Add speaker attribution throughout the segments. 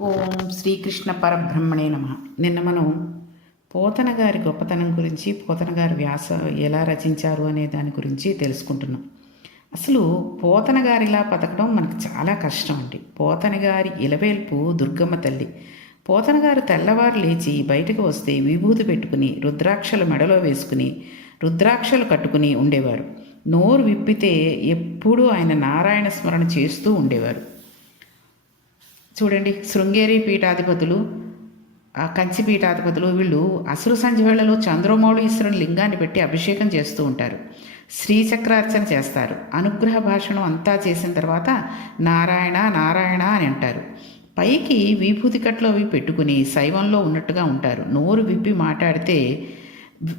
Speaker 1: ఓం శ్రీకృష్ణ పరబ్రహ్మణే నమ. నిన్న మనం పోతన గారి గొప్పతనం గురించి పోతన గారి వ్యాస ఎలా రచించారు అనే దాని గురించి తెలుసుకుంటున్నాం. అసలు పోతన గారిలా బతకడం మనకు చాలా కష్టం అండి. పోతన గారి ఇలవేల్పు దుర్గమ్మ తల్లి. పోతన గారు తెల్లవారు లేచి బయటకు వస్తే విభూతి పెట్టుకుని రుద్రాక్షలు మెడలో వేసుకుని రుద్రాక్షలు కట్టుకుని ఉండేవారు. నోరు విప్పితే ఎప్పుడూ ఆయన నారాయణ స్మరణ చేస్తూ ఉండేవారు. చూడండి శృంగేరి పీఠాధిపతులు ఆ కంచి పీఠాధిపతులు వీళ్ళు అసురు సంధ్య వేళలో చంద్రమౌళి ఈశ్వరుని లింగాన్ని పెట్టి అభిషేకం చేస్తూ ఉంటారు. శ్రీచక్రార్చన చేస్తారు. అనుగ్రహ భాషణం అంతా చేసిన తర్వాత నారాయణ నారాయణ అని అంటారు. పైకి విభూతి కట్లు అవి పెట్టుకుని శైవంలో ఉన్నట్టుగా ఉంటారు. నోరు విప్పి మాట్లాడితే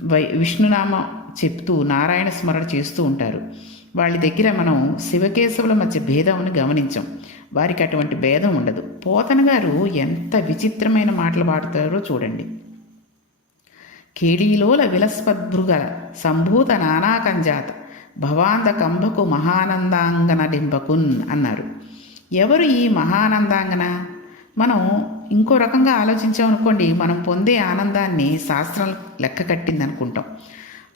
Speaker 1: వై విష్ణునామం చెప్తూ నారాయణ స్మరణ చేస్తూ ఉంటారు. వాళ్ళ దగ్గర మనం శివకేశవుల మధ్య భేదమును గమనించాం. వారికి అటువంటి భేదం ఉండదు. పోతన గారు ఎంత విచిత్రమైన మాటలు పాడుతారో చూడండి. కేళీలోల విలస్పద్భృగల సంభూత నానాకంజాత భవాంత కంభకు మహానందాంగన డింబకున్ అన్నారు. ఎవరు ఈ మహానందాంగన? మనం ఇంకో రకంగా ఆలోచించామనుకోండి మనం పొందే ఆనందాన్ని శాస్త్రం లెక్క కట్టిందనుకుంటాం.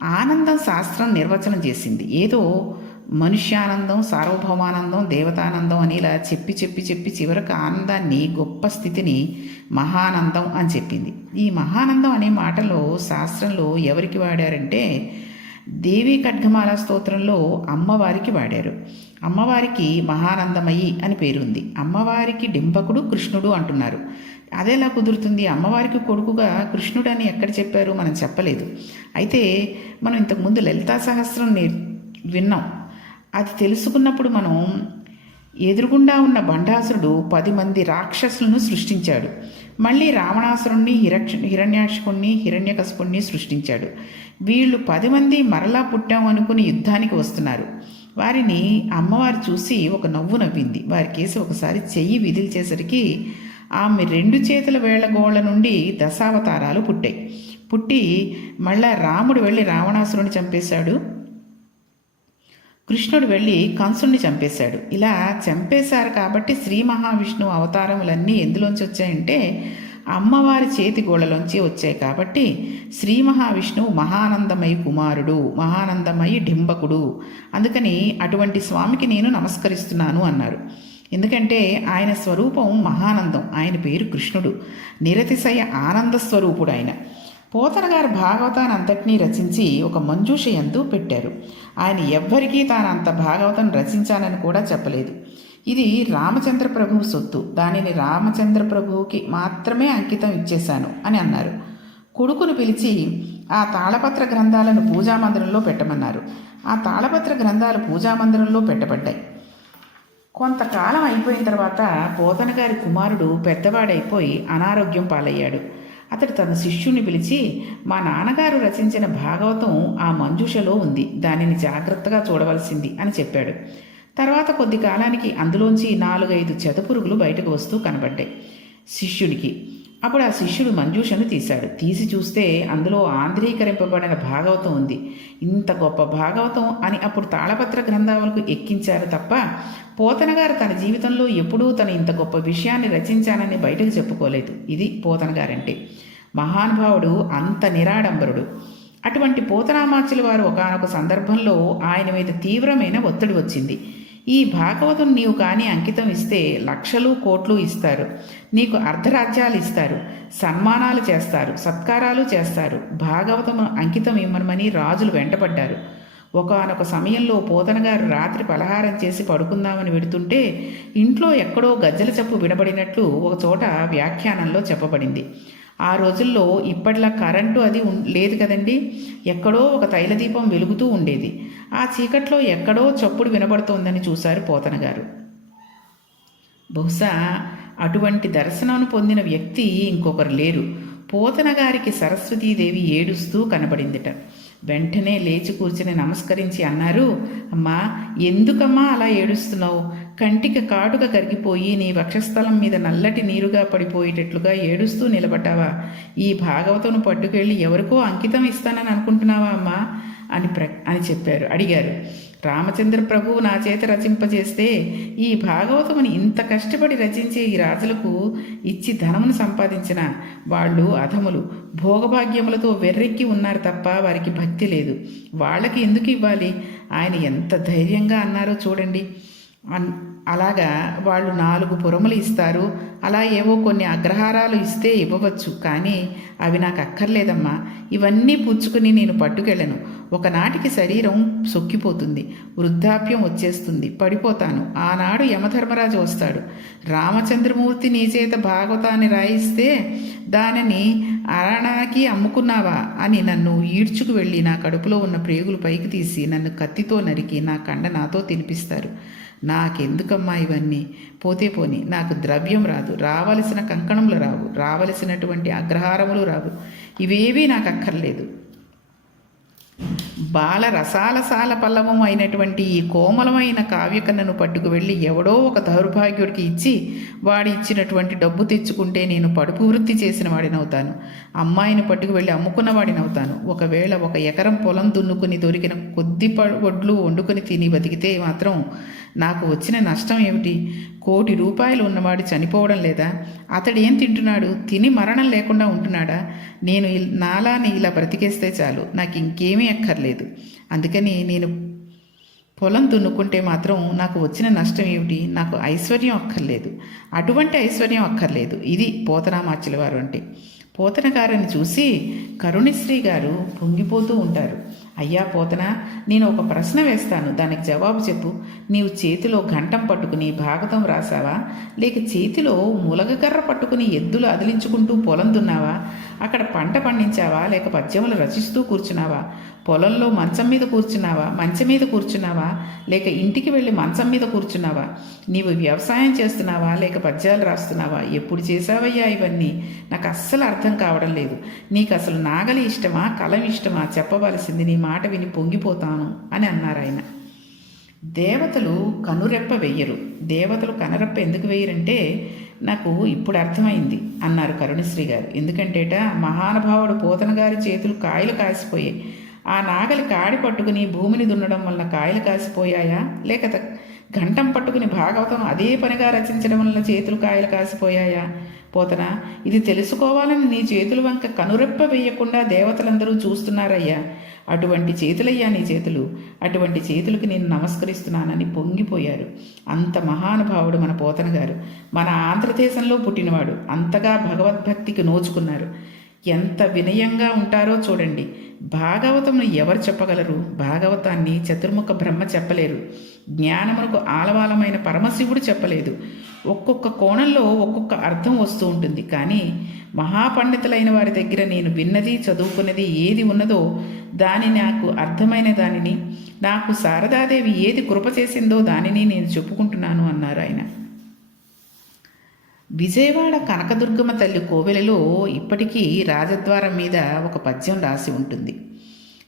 Speaker 1: ఆనందం శాస్త్రం నిర్వచనం చేసింది. ఏదో మనుష్యానందం సార్వభౌమానందం దేవతానందం అని ఇలా చెప్పి చెప్పి చెప్పి చివరకు ఆనందాన్ని గొప్ప స్థితిని మహానందం అని చెప్పింది. ఈ మహానందం అనే మాటలో శాస్త్రంలో ఎవరికి వాడారంటే దేవి ఖడ్గమాల స్తోత్రంలో అమ్మవారికి వాడారు. అమ్మవారికి మహానందమయి అని పేరుంది. అమ్మవారికి డింపకుడు కృష్ణుడు అంటున్నారు. అదేలా కుదురుతుంది? అమ్మవారికి కొడుకుగా కృష్ణుడు అని ఎక్కడ చెప్పారు? మనం చెప్పలేదు. అయితే మనం ఇంతకుముందు లలితా సహస్రం నేర్ విన్నాం. అది తెలుసుకున్నప్పుడు మనం ఎదురుగుండా ఉన్న బండాసురుడు పది మంది రాక్షసులను సృష్టించాడు. మళ్ళీ రావణాసురుణ్ణి హిరక్ష హిరణ్యాక్షకుణ్ణి హిరణ్యకశపుణ్ణి సృష్టించాడు. వీళ్ళు పది మంది మరలా పుట్టాం అనుకుని యుద్ధానికి వస్తున్నారు. వారిని అమ్మవారు చూసి ఒక నవ్వు నవ్వింది. వారి కేసి ఒకసారి చెయ్యి విదిల్చేసరికి ఆమె రెండు చేతుల వేళ్ళగోళ్ళ నుండి దశావతారాలు పుట్టాయి. పుట్టి మళ్ళా రాముడు వెళ్ళి రావణాసురుని చంపేశాడు. కృష్ణుడు వెళ్ళి కంసుణ్ణి చంపేశాడు. ఇలా చంపేశారు కాబట్టి శ్రీ మహావిష్ణువు అవతారములన్నీ ఎందులోంచి వచ్చాయంటే అమ్మవారి చేతి గోళ్ళలోంచి వచ్చాయి కాబట్టి శ్రీ మహావిష్ణువు మహానందమయ కుమారుడు మహానందమయ డింబకుడు. అందుకని అటువంటి స్వామికి నేను నమస్కరిస్తున్నాను అన్నారు. ఎందుకంటే ఆయన స్వరూపం మహానందం. ఆయన పేరు కృష్ణుడు. నిరతిశయ ఆనంద స్వరూపుడు ఆయన. పోతన గారు భాగవతాన్ని అంతటినీ రచించి ఒక మంజూష ఎందు పెట్టారు. ఆయన ఎవ్వరికీ తాను అంత భాగవతం రచించానని కూడా చెప్పలేదు. ఇది రామచంద్ర ప్రభువు సొత్తు. దానిని రామచంద్ర ప్రభువుకి మాత్రమే అంకితం ఇచ్చేశాను అని అన్నారు. కొడుకును పిలిచి ఆ తాళపత్ర గ్రంథాలను పూజామందిరంలో పెట్టమన్నారు. ఆ తాళపత్ర గ్రంథాలు పూజామందిరంలో పెట్టబడ్డాయి. కొంతకాలం అయిపోయిన తర్వాత పోతన గారి కుమారుడు పెద్దవాడైపోయి అనారోగ్యం పాలయ్యాడు. అతడు తన శిష్యుని పిలిచి మా నాన్నగారు రచించిన భాగవతం ఆ మంజుషలో ఉంది. దానిని జాగ్రత్తగా చూడవలసింది అని చెప్పాడు. తర్వాత కొద్ది కాలానికి అందులోంచి నాలుగైదు చెదపురుగులు బయటకు వస్తూ కనబడ్డాయి. శిష్యుడికి అప్పుడు ఆ శిష్యుడు మంజూషను తీశాడు. తీసి చూస్తే అందులో ఆంధ్రీకరింపబడిన భాగవతం ఉంది. ఇంత గొప్ప భాగవతం అని అప్పుడు తాళపత్ర గ్రంథాలకు ఎక్కించారు తప్ప పోతన గారు తన జీవితంలో ఎప్పుడూ తను ఇంత గొప్ప విషయాన్ని రచించానని బయటకు చెప్పుకోలేదు. ఇది పోతన గారంటే మహానుభావుడు అంత నిరాడంబరుడు. అటువంటి పోతనామాచుల వారు ఒకనొక సందర్భంలో ఆయన మీద తీవ్రమైన ఒత్తిడి వచ్చింది. ఈ భాగవతం నీవు కానీ అంకితం ఇస్తే లక్షలు కోట్లు ఇస్తారు. నీకు అర్ధరాజ్యాలు ఇస్తారు. సన్మానాలు చేస్తారు. సత్కారాలు చేస్తారు. భాగవతము అంకితం ఇమ్మనమని రాజులు వెంటపడ్డారు. ఒకనొక సమయంలో పోతన గారు రాత్రి పలహారం చేసి పడుకుందామని వెడుతుంటే ఇంట్లో ఎక్కడో గజ్జల చెప్పు వినబడినట్లు ఒక చోట వ్యాఖ్యానంలో చెప్పబడింది. ఆ రోజుల్లో ఇప్పట్లా కరెంటు అది లేదు కదండి. ఎక్కడో ఒక తైలదీపం వెలుగుతూ ఉండేది. ఆ చీకట్లో ఎక్కడో చప్పుడు వినబడుతోందని చూశారు పోతన గారు. బహుశా అటువంటి దర్శనం పొందిన వ్యక్తి ఇంకొకరు లేరు. పోతన గారికి సరస్వతీదేవి ఏడుస్తూ కనబడిందిట. వెంటనే లేచి కూర్చుని నమస్కరించి అన్నారు అమ్మా ఎందుకమ్మా అలా ఏడుస్తున్నావు? కంటికి కాటుక కరిగిపోయి నీ వక్షస్థలం మీద నల్లటి నీరుగా పడిపోయేటట్లుగా ఏడుస్తూ నిలబడ్డావా? ఈ భాగవతను పట్టుకెళ్ళి ఎవరికో అంకితం ఇస్తానని అనుకుంటున్నావా అమ్మా? అని ప్ర అని చెప్పారు. అడిగారు. రామచంద్ర ప్రభువు నా చేత రచింపజేస్తే ఈ భాగవతముని ఇంత కష్టపడి రచించే ఈ రాజులకు ఇచ్చి ధనమును సంపాదించిన వాళ్ళు అధములు. భోగభాగ్యములతో వెర్రెక్కి ఉన్నారు తప్ప వారికి భక్తి లేదు. వాళ్ళకి ఎందుకు ఇవ్వాలి? ఆయన ఎంత ధైర్యంగా అన్నారో చూడండి. అన్ అలాగా వాళ్ళు నాలుగు పురములు ఇస్తారు. అలా ఏవో కొన్ని అగ్రహారాలు ఇస్తే ఇవ్వవచ్చు. కానీ అవి నాకు అక్కర్లేదమ్మా. ఇవన్నీ పుచ్చుకుని నేను పట్టుకెళ్ళను. ఒకనాటికి శరీరం సొక్కిపోతుంది. వృద్ధాప్యం వచ్చేస్తుంది. పడిపోతాను. ఆనాడు యమధర్మరాజు వస్తాడు. రామచంద్రమూర్తి నీ చేత భాగవతాన్ని రాయిస్తే దానిని అరణాకి అమ్ముకున్నావా అని నన్ను ఈడ్చుకు వెళ్ళి నా కడుపులో ఉన్న ప్రేగులు పైకి తీసి నన్ను కత్తితో నరికి నా కండ నాతో తినిపిస్తారు. నాకెందుకమ్మా ఇవన్నీ? పోతే పోని నాకు ద్రవ్యం రాదు రావలసిన కంకణములు రావు రావలసినటువంటి అగ్రహారములు రావు ఇవేవీ నాకు అక్కర్లేదు బాల రసాలసాల పల్లవం అయినటువంటి ఈ కోమలమైన కావ్యకన్నను పట్టుకు వెళ్ళి ఎవడో ఒక దౌర్భాగ్యుడికి ఇచ్చి వాడి ఇచ్చినటువంటి డబ్బు తెచ్చుకుంటే నేను పడుపు వృత్తి చేసిన వాడినవుతాను. అమ్మాయిని పట్టుకు వెళ్ళి అమ్ముకున్న వాడినవుతాను. ఒకవేళ ఒక ఎకరం పొలం దున్నుకుని దొరికిన కొద్ది వడ్లు వండుకొని తిని బతికితే మాత్రం నాకు వచ్చిన నష్టం ఏమిటి? కోటి రూపాయలు ఉన్నవాడు చనిపోవడం లేదా? అతడు ఏం తింటున్నాడు? తిని మరణం లేకుండా ఉంటున్నాడా? నేను నాలాని ఇలా బ్రతికేస్తే చాలు. నాకు ఇంకేమీ అక్కర్లేదు. అందుకని నేను పొలం దున్నుకుంటే మాత్రం నాకు వచ్చిన నష్టం ఏమిటి? నాకు ఐశ్వర్యం అక్కర్లేదు. అటువంటి ఐశ్వర్యం అక్కర్లేదు. ఇది పోతనామాచ్యుల వారు అంటే. పోతన గారిని చూసి కరుణశ్రీ గారు పొంగిపోతూ ఉంటారు. అయ్యా పోతనా నేను ఒక ప్రశ్న వేస్తాను. దానికి జవాబు చెప్పు. నీవు చేతిలో ఘంటం పట్టుకుని భాగతం రాసావా లేక చేతిలో ములగకర్ర పట్టుకుని ఎద్దులు అదిలించుకుంటూ పొలం దున్నావా? అక్కడ పంట పండించావా? లేక పద్యములు రచిస్తూ కూర్చున్నావా? పొలంలో మంచం మీద కూర్చున్నావా? మంచం మీద కూర్చున్నావా? లేక ఇంటికి వెళ్ళి మంచం మీద కూర్చున్నావా? నీవు వ్యవసాయం చేస్తున్నావా? లేక పద్యాలు రాస్తున్నావా? ఎప్పుడు చేసావయ్యా ఇవన్నీ? నాకు అస్సలు అర్థం కావడం లేదు. నీకు అసలు నాగలి ఇష్టమా? కలం ఇష్టమా? చెప్పవలసింది నీ మాట విని పొంగిపోతాను అని అన్నారు ఆయన. దేవతలు కనురెప్ప వెయ్యరు. దేవతలు కనురెప్ప ఎందుకు వేయరంటే నాకు ఇప్పుడు అర్థమైంది అన్నారు కరుణశ్రీ గారు. ఎందుకంటేట మహానుభావుడు పోతన గారి చేతులు కాయలు కాసిపోయాయి. ఆ నాగలి కాడి పట్టుకుని భూమిని దున్నడం వలన కాయలు కాసిపోయాయా? లేక ఘంటం పట్టుకుని భాగవతం అదే పనిగా రచించడం వలన చేతులు కాయలు కాసిపోయాయా? పోతనా ఇది తెలుసుకోవాలని నీ చేతుల వంక కనురెప్ప వేయకుండా దేవతలందరూ చూస్తున్నారయ్యా. అటువంటి చేతులయ్యా నీ చేతులు. అటువంటి చేతులకి నేను నమస్కరిస్తున్నానని పొంగిపోయారు. అంత మహానుభావుడు మన పోతన గారు మన ఆంధ్రదేశంలో పుట్టినవాడు. అంతగా భగవద్భక్తికి నోచుకున్నారు. ఎంత వినయంగా ఉంటారో చూడండి. భాగవతమును ఎవరు చెప్పగలరు? భాగవతాన్ని చతుర్ముఖ బ్రహ్మ చెప్పలేరు. జ్ఞానమునకు ఆలవాలమైన పరమశివుడు చెప్పలేదు. ఒక్కొక్క కోణంలో ఒక్కొక్క అర్థం వస్తూ ఉంటుంది. కానీ మహాపండితులైన వారి దగ్గర నేను విన్నది చదువుకున్నది ఏది ఉన్నదో దాని నాకు అర్థమైన దానిని నాకు శారదాదేవి ఏది కృప చేసిందో దానిని నేను చెప్పుకుంటున్నాను అన్నారు ఆయన. విజయవాడ కనకదుర్గమ్మ తల్లి కోవెలలో ఇప్పటికీ రాజద్వారం మీద ఒక పద్యం రాసి ఉంటుంది.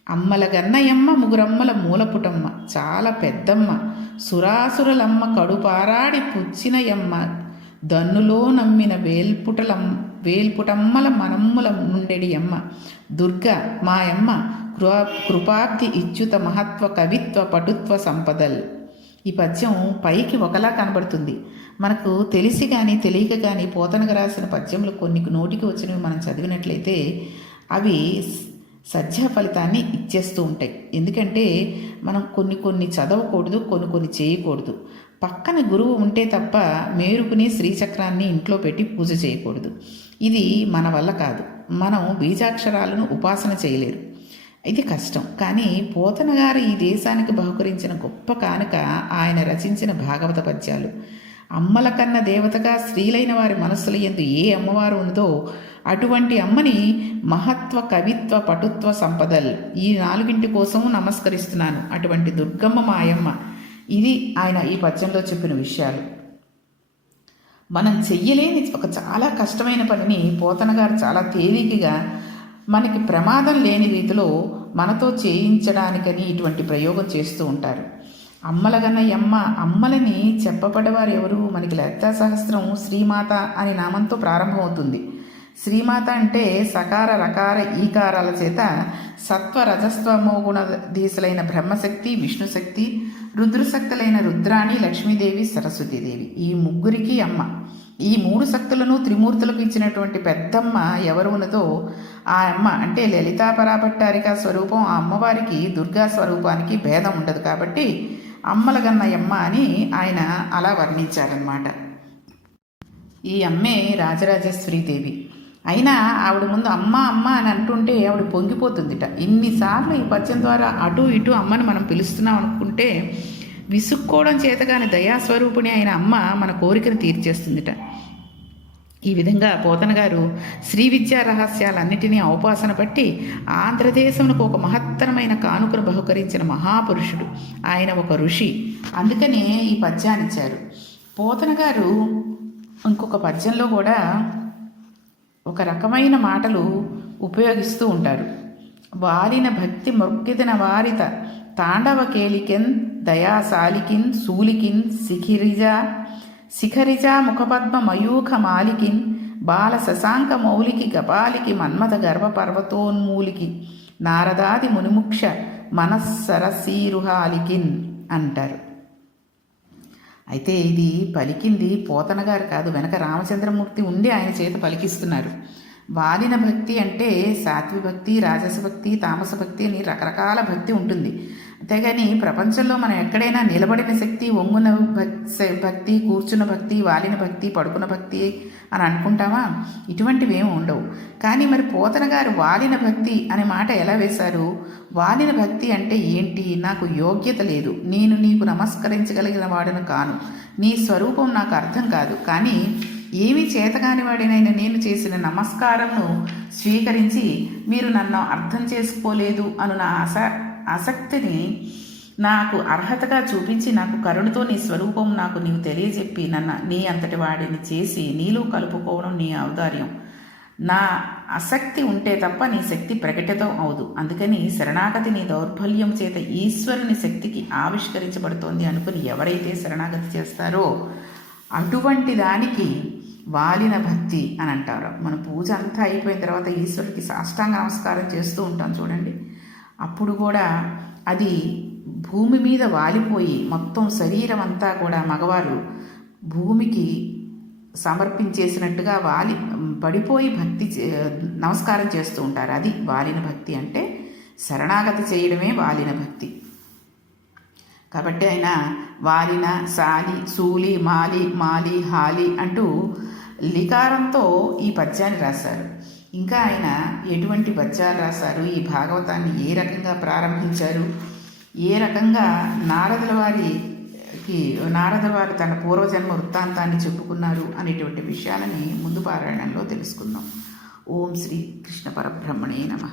Speaker 1: అమ్మల గన్నయమ్మ ముగురమ్మల మూలపుటమ్మ చాలా పెద్దమ్మ. సురాసురలమ్మ కడుపారాడి పుచ్చినయమ్మ దన్నులో నమ్మిన వేల్పుటలం వేల్పుటమ్మల మనమ్ముల నుండెడి అమ్మ దుర్గ మాయమ్మ కృపా కృపాబ్ది ఇచ్యుత మహత్వ కవిత్వ పటుత్వ సంపదల్. ఈ పద్యం పైకి ఒకలా కనబడుతుంది. మనకు తెలిసి కానీ తెలియక కానీ పోతనగా రాసిన పద్యములు కొన్ని నోటికి వచ్చినవి మనం చదివినట్లయితే అవి సజ్జ ఫలితాన్ని ఇచ్చేస్తూ ఉంటాయి. ఎందుకంటే మనం కొన్ని కొన్ని చదవకూడదు కొన్ని కొన్ని చేయకూడదు. పక్కన గురువు ఉంటే తప్ప మేరుకుని శ్రీచక్రాన్ని ఇంట్లో పెట్టి పూజ చేయకూడదు. ఇది మన వల్ల కాదు. మనం బీజాక్షరాలను ఉపాసన చేయలేరు. ఇది కష్టం. కానీ పోతన గారు ఈ దేశానికి బహుకరించిన గొప్ప కానుక ఆయన రచించిన భాగవత పద్యాలు. అమ్మల కన్న దేవతగా స్త్రీలైన వారి మనస్సుల ఎందు ఏ అమ్మవారు ఉందో అటువంటి అమ్మని మహత్వ కవిత్వ పటుత్వ సంపదల్ ఈ నాలుగింటి కోసం నమస్కరిస్తున్నాను. అటువంటి దుర్గమ్మ మాయమ్మ. ఇది ఆయన ఈ పద్యంలో చెప్పిన విషయాలు. మనం చెయ్యలేని ఒక చాలా కష్టమైన పనిని పోతన గారు చాలా తేలికగా మనకి ప్రమాదం లేని రీతిలో మనతో చేయించడానికని ఇటువంటి ప్రయోగం చేస్తూ ఉంటారు. అమ్మలగన్న యమ్మ అమ్మలని చెప్పబడవారు ఎవరు? మనకి లలితా సహస్రం శ్రీమాత అనే నామంతో ప్రారంభమవుతుంది. శ్రీమాత అంటే సకార రకార ఈకారాల చేత సత్వ రజస్వమో గుణ దీసులైన బ్రహ్మశక్తి విష్ణుశక్తి రుద్రశక్తులైన రుద్రాణి లక్ష్మీదేవి సరస్వతీదేవి. ఈ ముగ్గురికి అమ్మ. ఈ మూడు శక్తులను త్రిమూర్తులకు ఇచ్చినటువంటి పెద్దమ్మ ఎవరు ఉన్నదో ఆ అమ్మ. అంటే లలితా పరాభట్టారిక స్వరూపం ఆ అమ్మవారికి దుర్గా స్వరూపానికి భేదం ఉండదు కాబట్టి అమ్మల గన్నయమ్మ అని ఆయన అలా వర్ణించారనమాట ఈ అమ్మే రాజరాజేశ్వరీదేవి. అయినా ఆవిడ ముందు అమ్మ అమ్మ అని అంటుంటే ఆవిడ పొంగిపోతుందిట. ఇన్నిసార్లు ఈ పద్యం ద్వారా అటు ఇటు అమ్మని మనం పిలుస్తున్నాం అనుకుంటే విసుక్కోవడం చేతగాని దయాస్వరూపిణి అయిన అమ్మ మన కోరికను తీర్చేస్తుందిట. ఈ విధంగా పోతన గారు శ్రీ విద్యా రహస్యాలన్నిటినీ ఔపాసన పట్టి ఆంధ్రదేశమునకు ఒక మహత్తరమైన కానుకను బహుకరించిన మహాపురుషుడు. ఆయన ఒక ఋషి. అందుకనే ఈ పద్యాన్నిచ్చారు. పోతన గారు ఇంకొక పద్యంలో కూడా ఒక రకమైన మాటలు ఉపయోగిస్తూ ఉంటారు. వారిన భక్తి మొక్కిదిన వారిత తాండవ కేలికెన్ దయాశాలికిన్ శూలికిన్ శిఖిరిజ శిఖరిజ ముఖపద్మ మయూఖ మాలికిన్ బాల శశాంక మౌలికి గపాలికి మన్మథ గర్భ పర్వతోన్మూలికి నారదాది మునిముక్ష మనస్సరసీరుహాలికిన్ అంటారు. అయితే ఇది పలికింది పోతనగారు కాదు వెనక రామచంద్రమూర్తి ఉండి ఆయన చేత పలికిస్తున్నారు. వాలిన భక్తి అంటే సాత్వి భక్తి రాజస భక్తి తామస భక్తి అని రకరకాల భక్తి ఉంటుంది. అంతేగాని ప్రపంచంలో మనం ఎక్కడైనా నిలబడిన శక్తి ఒంగున భక్తి కూర్చున్న భక్తి వాలిన భక్తి పడుకున్న భక్తి అని అనుకుంటామా? ఇటువంటివి ఏమి ఉండవు. కానీ మరి పోతన గారు వాలిన భక్తి అనే మాట ఎలా వేశారు? వాలిన భక్తి అంటే ఏంటి? నాకు యోగ్యత లేదు. నేను నీకు నమస్కరించగలిగిన వాడను కాను. నీ స్వరూపం నాకు అర్థం కాదు. కానీ ఏమి చేతగాని వాడినైనా నేను చేసిన నమస్కారంను స్వీకరించి మీరు నన్ను అర్థం చేసుకోలేదు అను నా ఆశ ఆసక్తిని నాకు అర్హతగా చూపించి నాకు కరుణతో నీ స్వరూపం నాకు నీవు తెలియజెప్పి నన్ను నీ అంతటి వాడిని చేసి నీలో కలుపుకోవడం నీ ఔదార్యం. నా ఆసక్తి ఉంటే తప్ప నీ శక్తి ప్రకటితం అవదు. అందుకని శరణాగతి నీ దౌర్బల్యం చేత ఈశ్వరుని శక్తికి ఆవిష్కరించబడుతోంది అనుకుని ఎవరైతే శరణాగతి చేస్తారో అటువంటి దానికి వాలిన భక్తి అని అంటారు. మన పూజ అంతా అయిపోయిన తర్వాత ఈశ్వరుడికి సాష్టాంగ నమస్కారం చేస్తూ ఉంటాం చూడండి. అప్పుడు కూడా అది భూమి మీద వాలిపోయి మొత్తం శరీరం అంతా కూడా మగవారు భూమికి సమర్పించేసినట్టుగా వాలి పడిపోయి భక్తి నమస్కారం చేస్తూ ఉంటారు. అది వాలిన భక్తి అంటే శరణాగతి చేయడమే వాలిన భక్తి. కాబట్టి ఆయన వాలిన సాలి సూలి మాలి మాలి హాలి అంటూ లికారంతో ఈ పద్యాన్ని రాశారు. ఇంకా ఆయన ఎటువంటి పద్యాలు రాశారు? ఈ భాగవతాన్ని ఏ రకంగా ప్రారంభించారు? ఏ రకంగా నారదుల వారికి నారద వారు తన పూర్వజన్మ వృత్తాంతాన్ని చెప్పుకున్నారు అనేటువంటి విషయాలని ముందు పారాయణంలో తెలుసుకుందాం. ఓం శ్రీ కృష్ణ పరబ్రహ్మణే నమ.